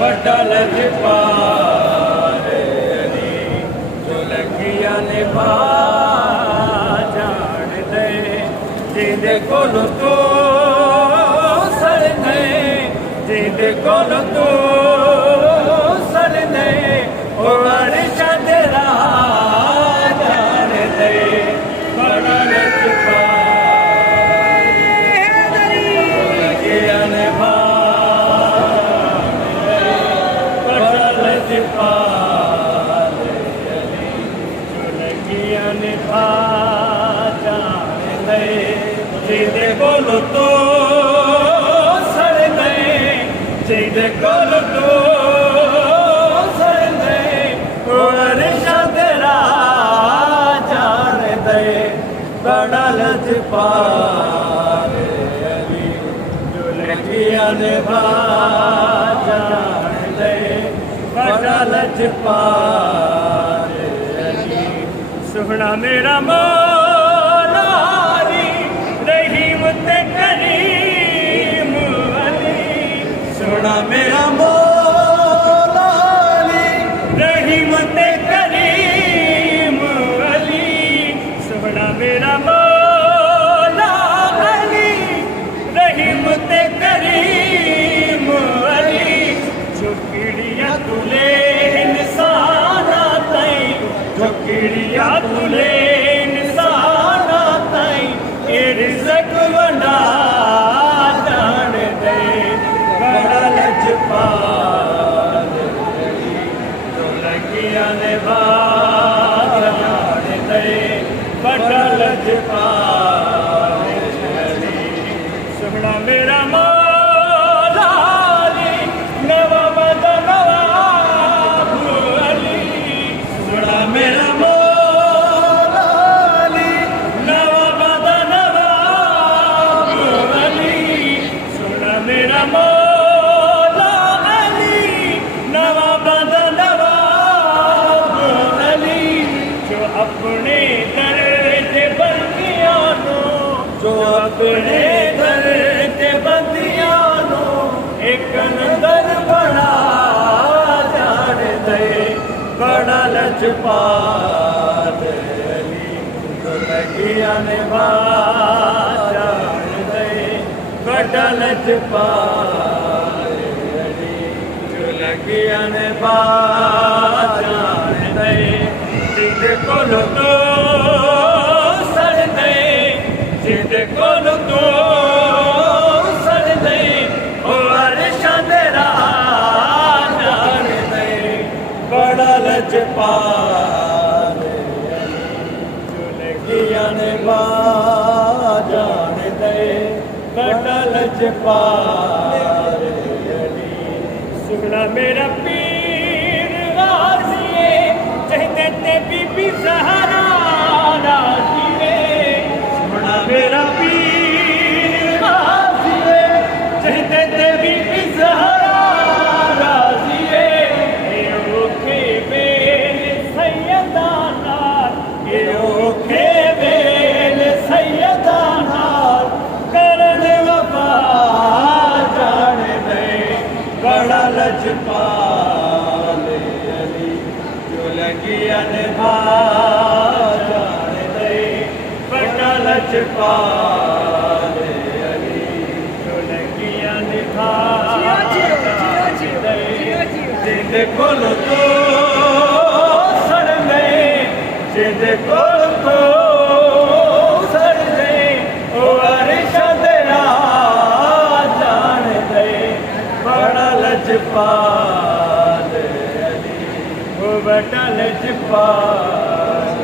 बड़ा लजपाल अली जो लगिया निभा जान दे जिंदे कोल तो सड़ने जिंदे कोल तो सड़ने ओ अर्शा तेरा जान दे बड़ा लजपाल लगिया निभा बड़ा लजपाल अली जो लगिया निभा जान दे जिंदे कोल तो सड़ने जिंदे कोल तो सड़ने ओ अर्शा तेरा जान दे बड़ा लजपाल अली जो लगिया निभा जान दे बड़ा लजपाल अली सुहना मेरा मौला अली रहीम ते करीम अली सुहना मेरा मौला अली रहीम ते करीम अली सुहना मेरा मौला अली रहीम ते करीम अली झुकड़िया तुले इंसाना तई झुकड़िया तुले इंसाना तई ए रिज़्क़ वंडा जान दे बड़ा लजपाल अली जो लगिया निभा जान दे बड़ा लजपाल अली सुहना मेरा मौला अली नवा नवाब अली सुहना मेरा मौला अली नवा नवाब अली सुहना मेरा मौला अली नवा नवाब अली जो अपने दर ते बंदियां नो जो अपने दर ते बंदियां नो एक नंदर बड़ा जान दे बड़ा लजपाल अली जो लगिया निभा जान दे बड़ा लजपाल अली जो लगिया निभा जान दे जिंदे कोल तो सड़ने जिंदे कोल तो सड़ने ओ अर्शा तेरा जान दे बड़ा लजपाल अली जो लगिया निभा जान दे बड़ा लजपाल अली सुहना मेरा पीर गाज़िए चाहते ते बीबी ज़हरा राज़िए सुहना मेरा पीर गाज़िए चाहते ते बीबी ज़हरा राज़िए ए ओखे बेल सैयदा नाल ए ओखे बेल सैयदा नाल करन वफा जान दे बड़ा लजपाल अली जो लगिया निभा जान दे बड़ा लजपाल अली जो लगिया निभा जान दे जिंदे कोल तो सड़ने जिंदे कोल तो सड़ने ओ अर्शा तेरा जान दे बड़ा लजपाल अली ओ बड़ा लजपाल